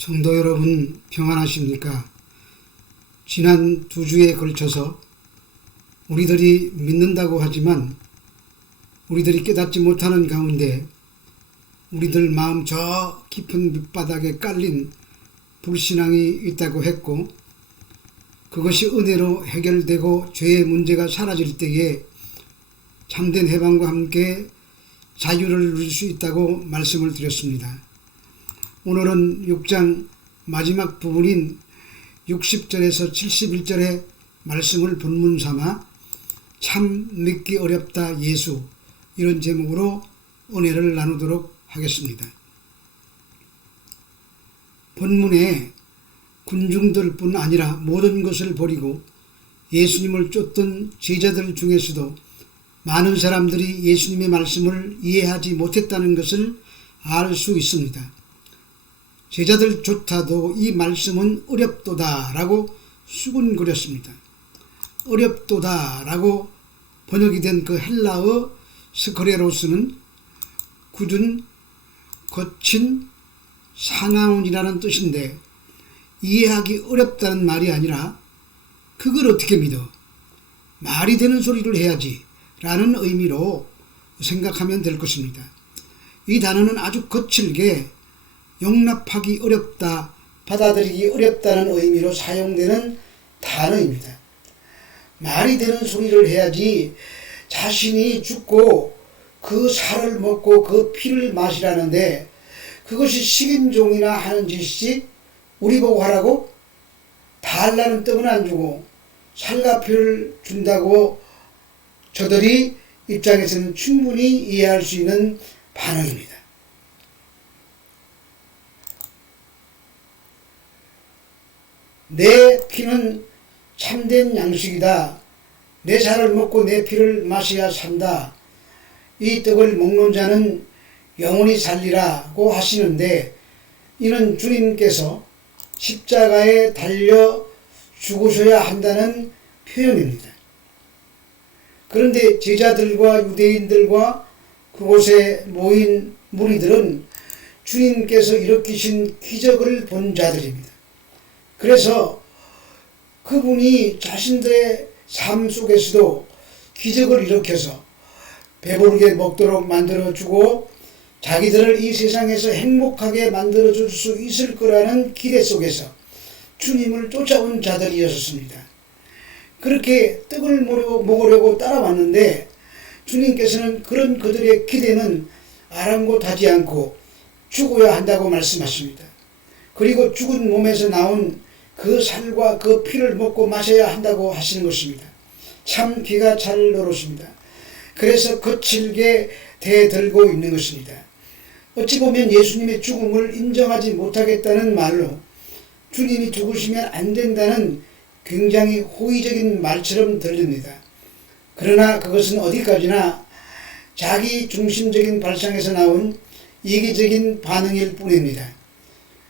성도 여러분 평안하십니까? 지난 2주에 걸쳐서 우리들이 믿는다고 하지만 우리들이 깨닫지 못하는 가운데 우리들 마음 저 깊은 밑바닥에 깔린 불신앙이 있다고 했고, 그것이 은혜로 해결되고 죄의 문제가 사라질 때에 참된 해방과 함께 자유를 누릴 수 있다고 말씀을 드렸습니다. 오늘은 6장 마지막 부분인 60절에서 71절의 말씀을 본문 삼아 참 믿기 어렵다 예수, 이런 제목으로 은혜를 나누도록 하겠습니다. 본문에 군중들뿐 아니라 모든 것을 버리고 예수님을 쫓던 제자들 중에서도 많은 사람들이 예수님의 말씀을 이해하지 못했다는 것을 알 수 있습니다. 제자들조차도 이 말씀은 어렵도다 라고 수군거렸습니다. 어렵도다 라고 번역이 된 그 헬라어 스크레로스는 굳은, 거친, 사나운이라는 뜻인데, 이해하기 어렵다는 말이 아니라 그걸 어떻게 믿어? 말이 되는 소리를 해야지 라는 의미로 생각하면 될 것입니다. 이 단어는 아주 거칠게 용납하기 어렵다, 받아들이기 어렵다는 의미로 사용되는 단어입니다. 말이 되는 소리를 해야지 자신이 죽고 그 살을 먹고 그 피를 마시라는데, 그것이 식인종이나 하는 짓이 우리 보고 하라고? 달라는 떡은 안 주고 살과 피를 준다고 저들이 입장에서는 충분히 이해할 수 있는 반응입니다. 내 피는 참된 양식이다. 내 살을 먹고 내 피를 마셔야 산다. 이 떡을 먹는 자는 영원히 살리라고 하시는데, 이는 주님께서 십자가에 달려 죽으셔야 한다는 표현입니다. 그런데 제자들과 유대인들과 그곳에 모인 무리들은 주님께서 일으키신 기적을 본 자들입니다. 그래서 그분이 자신들의 삶 속에서도 기적을 일으켜서 배부르게 먹도록 만들어주고 자기들을 이 세상에서 행복하게 만들어줄 수 있을 거라는 기대 속에서 주님을 쫓아온 자들이었습니다. 그렇게 떡을 먹으려고 따라왔는데 주님께서는 그런 그들의 기대는 아랑곳하지 않고 죽어야 한다고 말씀하십니다. 그리고 죽은 몸에서 나온 그 살과 그 피를 먹고 마셔야 한다고 하시는 것입니다. 참 귀가 잘 노릇입니다. 그래서 거칠게 대들고 있는 것입니다. 어찌 보면 예수님의 죽음을 인정하지 못하겠다는 말로 주님이 죽으시면 안 된다는 굉장히 호의적인 말처럼 들립니다. 그러나 그것은 어디까지나 자기 중심적인 발상에서 나온 이기적인 반응일 뿐입니다.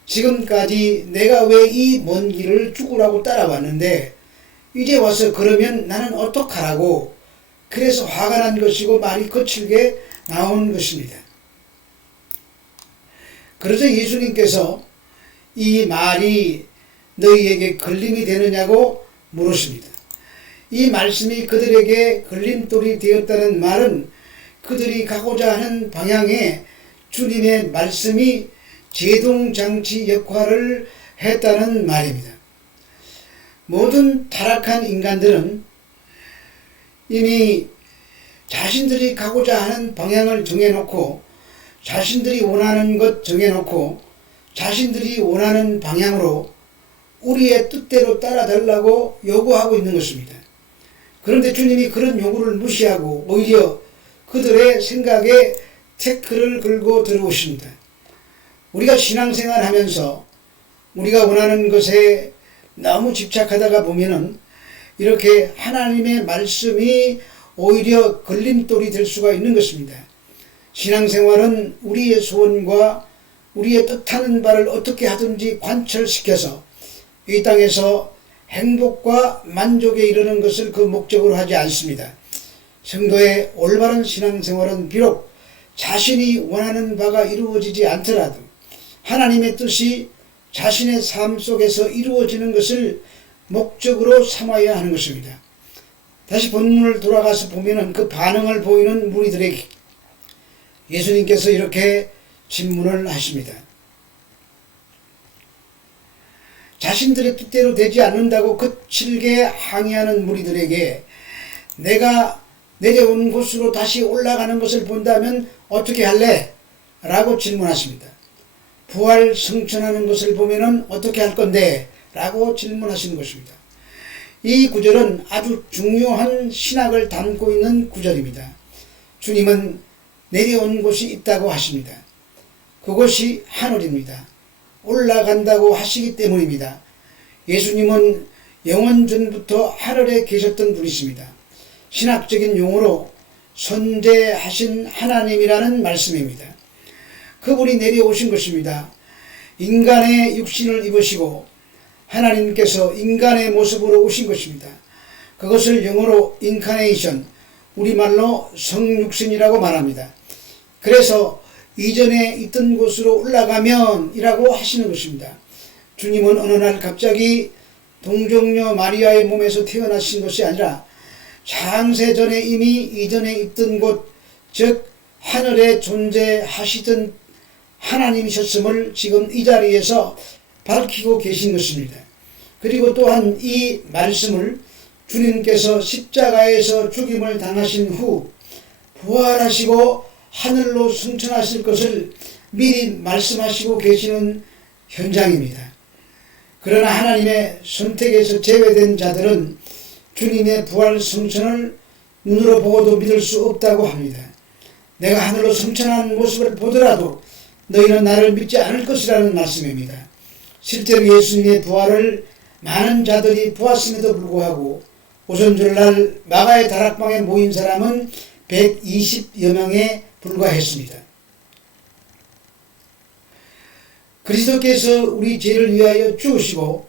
지금까지 내가 왜 이 먼 길을 죽으라고 따라왔는데 이제 와서 그러면 나는 어떡하라고, 그래서 화가 난 것이고 말이 거칠게 나온 것입니다. 그래서 예수님께서 이 말이 너희에게 걸림이 되느냐고 물으십니다. 이 말씀이 그들에게 걸림돌이 되었다는 말은 그들이 가고자 하는 방향에 주님의 말씀이 제동장치 역할을 했다는 말입니다. 모든 타락한 인간들은 이미 자신들이 가고자 하는 방향을 정해놓고 자신들이 원하는 것 정해놓고 자신들이 원하는 방향으로 우리의 뜻대로 따라달라고 요구하고 있는 것입니다. 그런데 주님이 그런 요구를 무시하고 오히려 그들의 생각에 태클을 걸고 들어오십니다. 우리가 신앙생활 하면서 우리가 원하는 것에 너무 집착하다가 보면은 이렇게 하나님의 말씀이 오히려 걸림돌이 될 수가 있는 것입니다. 신앙생활은 우리의 소원과 우리의 뜻하는 바를 어떻게 하든지 관철시켜서 이 땅에서 행복과 만족에 이르는 것을 그 목적으로 하지 않습니다. 성도의 올바른 신앙생활은 비록 자신이 원하는 바가 이루어지지 않더라도 하나님의 뜻이 자신의 삶 속에서 이루어지는 것을 목적으로 삼아야 하는 것입니다. 다시 본문을 돌아가서 보면은 그 반응을 보이는 무리들에게 예수님께서 이렇게 질문을 하십니다. 자신들의 뜻대로 되지 않는다고 거칠게 항의하는 무리들에게 내가 내려온 곳으로 다시 올라가는 것을 본다면 어떻게 할래? 라고 질문하십니다. 부활 승천하는 것을 보면은 어떻게 할 건데? 라고 질문하시는 것입니다. 이 구절은 아주 중요한 신학을 담고 있는 구절입니다. 주님은 내려온 곳이 있다고 하십니다. 그곳이 하늘입니다. 올라간다고 하시기 때문입니다. 예수님은 영원전부터 하늘에 계셨던 분이십니다. 신학적인 용어로 선재하신 하나님이라는 말씀입니다. 그분이 내려오신 것입니다. 인간의 육신을 입으시고 하나님께서 인간의 모습으로 오신 것입니다. 그것을 영어로 인카네이션, 우리말로 성육신이라고 말합니다. 그래서 이전에 있던 곳으로 올라가면 이라고 하시는 것입니다. 주님은 어느 날 갑자기 동정녀 마리아의 몸에서 태어나신 것이 아니라 창세전에 이미 이전에 있던 곳, 즉 하늘에 존재하시던 하나님이셨음을 지금 이 자리에서 밝히고 계신 것입니다. 그리고 또한 이 말씀을 주님께서 십자가에서 죽임을 당하신 후 부활하시고 하늘로 승천하실 것을 미리 말씀하시고 계시는 현장입니다. 그러나 하나님의 선택에서 제외된 자들은 주님의 부활 승천을 눈으로 보고도 믿을 수 없다고 합니다. 내가 하늘로 승천하는 모습을 보더라도 너희는 나를 믿지 않을 것이라는 말씀입니다. 실제로 예수님의 부활을 많은 자들이 보았음에도 불구하고 오순절날 마가의 다락방에 모인 사람은 120여 명에 불과했습니다. 그리스도께서 우리 죄를 위하여 죽으시고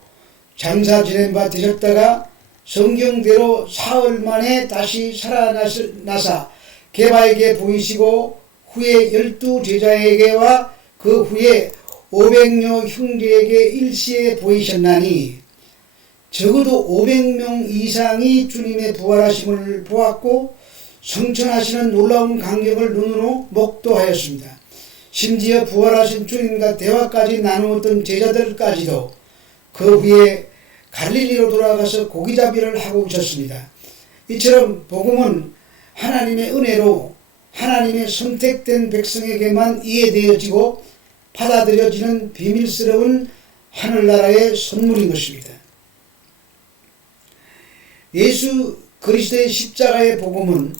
장사 지낸 바 되셨다가 성경대로 사흘 만에 다시 살아나사 게바에게 보이시고 후에 12제자에게와 그 후에 500여 형제에게 일시에 보이셨나니 적어도 500명 이상이 주님의 부활하심을 보았고 성천하시는 놀라운 광경을 눈으로 목도하였습니다. 심지어 부활하신 주님과 대화까지 나누었던 제자들까지도 그 후에 갈릴리로 돌아가서 고기잡이를 하고 있었습니다. 이처럼 복음은 하나님의 은혜로 하나님의 선택된 백성에게만 이해되어지고 받아들여지는 비밀스러운 하늘나라의 선물인 것입니다. 예수 그리스도의 십자가의 복음은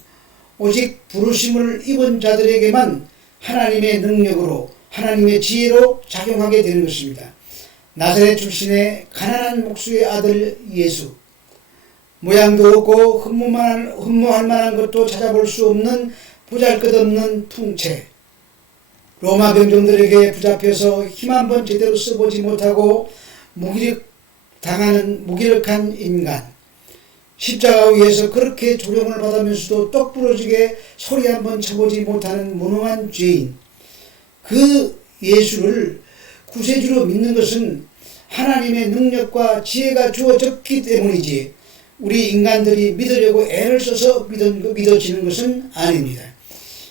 오직 부르심을 입은 자들에게만 하나님의 능력으로 하나님의 지혜로 작용하게 되는 것입니다. 나사렛 출신의 가난한 목수의 아들 예수, 모양도 없고 흠모할 만한 것도 찾아볼 수 없는 보잘것없는 풍채, 로마 병정들에게 붙잡혀서 힘 한번 제대로 써보지 못하고 무기력한 인간, 십자가 위에서 그렇게 조롱을 받으면서도 똑부러지게 소리 한번 쳐보지 못하는 무능한 죄인, 그 예수를 구세주로 믿는 것은 하나님의 능력과 지혜가 주어졌기 때문이지 우리 인간들이 믿으려고 애를 써서 믿어지는 것은 아닙니다.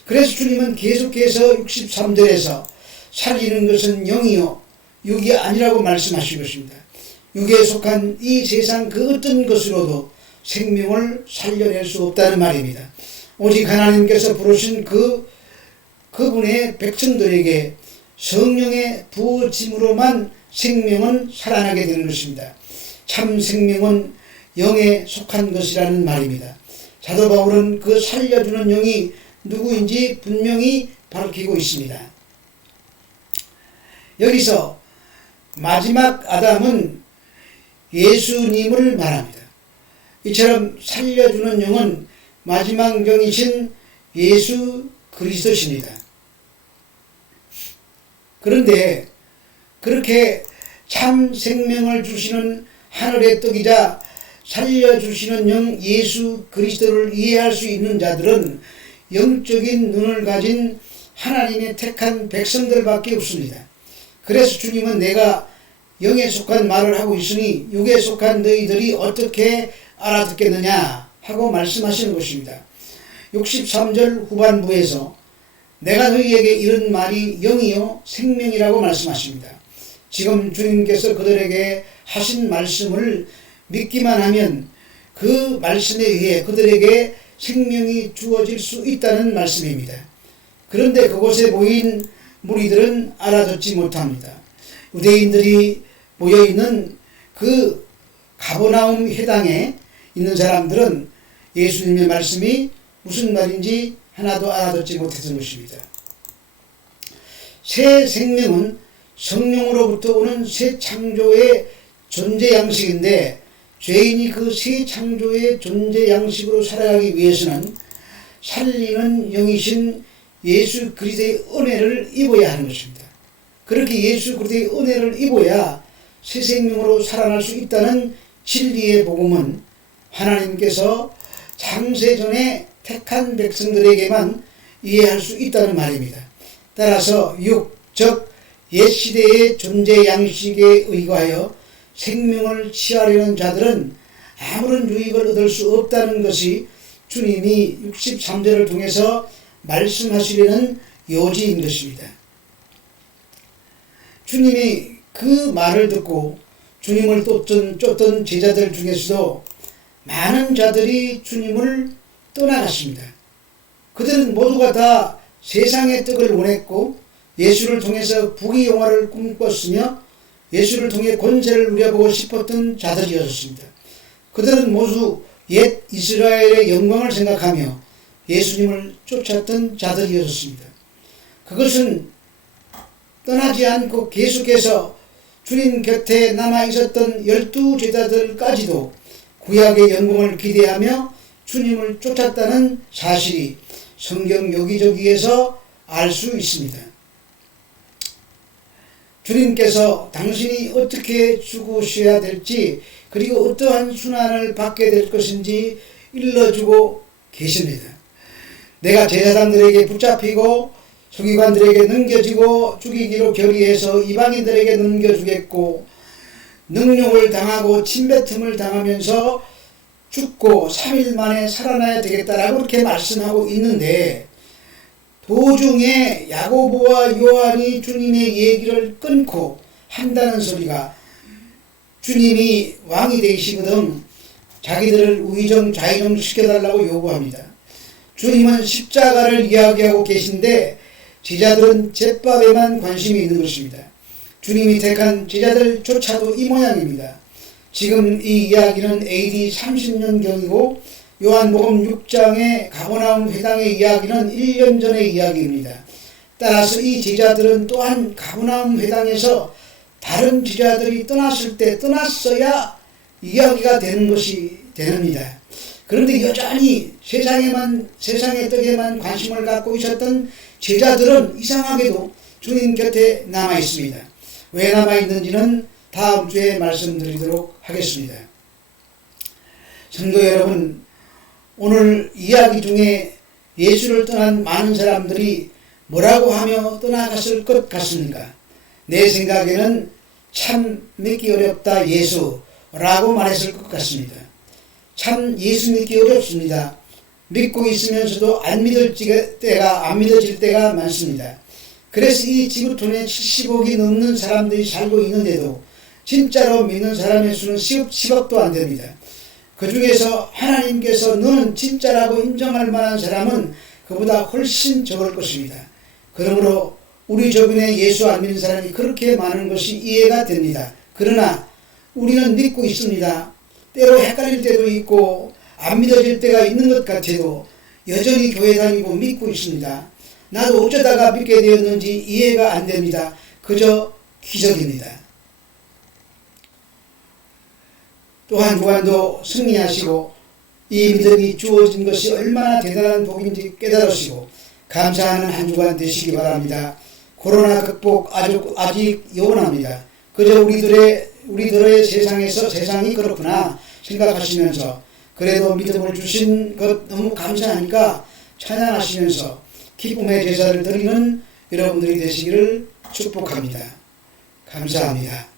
그래서 주님은 계속해서 63절에서 살리는 것은 영이요 육이 아니라고 말씀하신 것입니다. 육에 속한 이 세상 그 어떤 것으로도 생명을 살려낼 수 없다는 말입니다. 오직 하나님께서 부르신 그분의 백성들에게 성령의 부어짐으로만 생명은 살아나게 되는 것입니다. 참 생명은 영에 속한 것이라는 말입니다. 사도 바울은 그 살려주는 영이 누구인지 분명히 밝히고 있습니다. 여기서 마지막 아담은 예수님을 말합니다. 이처럼 살려주는 영은 마지막 영이신 예수 그리스도십니다. 그런데 그렇게 참 생명을 주시는 하늘의 떡이자 살려주시는 영 예수 그리스도를 이해할 수 있는 자들은 영적인 눈을 가진 하나님의 택한 백성들밖에 없습니다. 그래서 주님은 내가 영에 속한 말을 하고 있으니 육에 속한 너희들이 어떻게 알아듣겠느냐 하고 말씀하시는 것입니다. 63절 후반부에서 내가 너희에게 이런 말이 영이요 생명이라고 말씀하십니다. 지금 주님께서 그들에게 하신 말씀을 믿기만 하면 그 말씀에 의해 그들에게 생명이 주어질 수 있다는 말씀입니다. 그런데 그곳에 모인 무리들은 알아듣지 못합니다. 유대인들이 모여있는 그 가버나움 회당에 있는 사람들은 예수님의 말씀이 무슨 말인지 하나도 알아듣지 못했던 것입니다. 새 생명은 성령으로부터 오는 새 창조의 존재 양식인데 죄인이 그 새 창조의 존재 양식으로 살아가기 위해서는 살리는 영이신 예수 그리스도의 은혜를 입어야 하는 것입니다. 그렇게 예수 그리스도의 은혜를 입어야 새 생명으로 살아날 수 있다는 진리의 복음은 하나님께서 창세전에 택한 백성들에게만 이해할 수 있다는 말입니다. 따라서 즉 옛시대의 존재 양식에 의거하여 생명을 취하려는 자들은 아무런 유익을 얻을 수 없다는 것이 주님이 63절을 통해서 말씀하시려는 요지인 것입니다. 주님이 그 말을 듣고 주님을 쫓던 제자들 중에서도 많은 자들이 주님을 떠나갔습니다. 그들은 모두가 다 세상의 떡을 원했고 예수를 통해서 부귀영화를 꿈꿨으며 예수를 통해 권세를 누려보고 싶었던 자들이었습니다. 그들은 모두 옛 이스라엘의 영광을 생각하며 예수님을 쫓았던 자들이었습니다. 그것은 떠나지 않고 계속해서 주님 곁에 남아있었던 12제자들까지도 구약의 영광을 기대하며 주님을 쫓았다는 사실이 성경 여기저기에서 알 수 있습니다. 주님께서 당신이 어떻게 죽으셔야 될지 그리고 어떠한 순환을 받게 될 것인지 일러주고 계십니다. 내가 제사장들에게 붙잡히고 서기관들에게 넘겨지고 죽이기로 결의해서 이방인들에게 넘겨주겠고 능욕을 당하고 침뱉음을 당하면서 죽고 3일 만에 살아나야 되겠다라고 그렇게 말씀하고 있는데 도중에 야고보와 요한이 주님의 얘기를 끊고 한다는 소리가 주님이 왕이 되시거든 자기들을 우의정 좌의정 시켜달라고 요구합니다. 주님은 십자가를 이야기하고 계신데 제자들은 잿밥에만 관심이 있는 것입니다. 주님이 택한 제자들조차도 이 모양입니다. 지금 이 이야기는 AD 30년경이고 요한복음 6장의 가버나움 회당의 이야기는 1년 전의 이야기입니다. 따라서 이 제자들은 또한 가버나움 회당에서 다른 제자들이 떠났을 때 떠났어야 이야기가 되는 것이 됩니다. 그런데 여전히 세상의 떡에만 관심을 갖고 있었던 제자들은 이상하게도 주님 곁에 남아 있습니다. 왜 남아 있는지는 다음 주에 말씀드리도록 하겠습니다. 성도 여러분, 오늘 이야기 중에 예수를 떠난 많은 사람들이 뭐라고 하며 떠나갔을 것 같습니까? 내 생각에는 참 믿기 어렵다 예수라고 말했을 것 같습니다. 참 예수 믿기 어렵습니다. 믿고 있으면서도 안 믿어질 때가 많습니다. 그래서 이 지구촌에 70억이 넘는 사람들이 살고 있는데도 진짜로 믿는 사람의 수는 10억도 안 됩니다. 그 중에서 하나님께서 너는 진짜라고 인정할 만한 사람은 그보다 훨씬 적을 것입니다. 그러므로 우리 주변에 예수 안 믿는 사람이 그렇게 많은 것이 이해가 됩니다. 그러나 우리는 믿고 있습니다. 때로 헷갈릴 때도 있고 안 믿어질 때가 있는 것 같아도 여전히 교회 다니고 믿고 있습니다. 나도 어쩌다가 믿게 되었는지 이해가 안 됩니다. 그저 기적입니다. 또한 주간도 승리하시고 이 믿음이 주어진 것이 얼마나 대단한 복인지 깨달으시고 감사하는 한 주간 되시기 바랍니다. 코로나 극복 아직 영원합니다. 그저 우리들의 세상에서 세상이 그렇구나 생각하시면서 그래도 믿음을 주신 것 너무 감사하니까 찬양하시면서 기쁨의 제사를 드리는 여러분들이 되시기를 축복합니다. 감사합니다.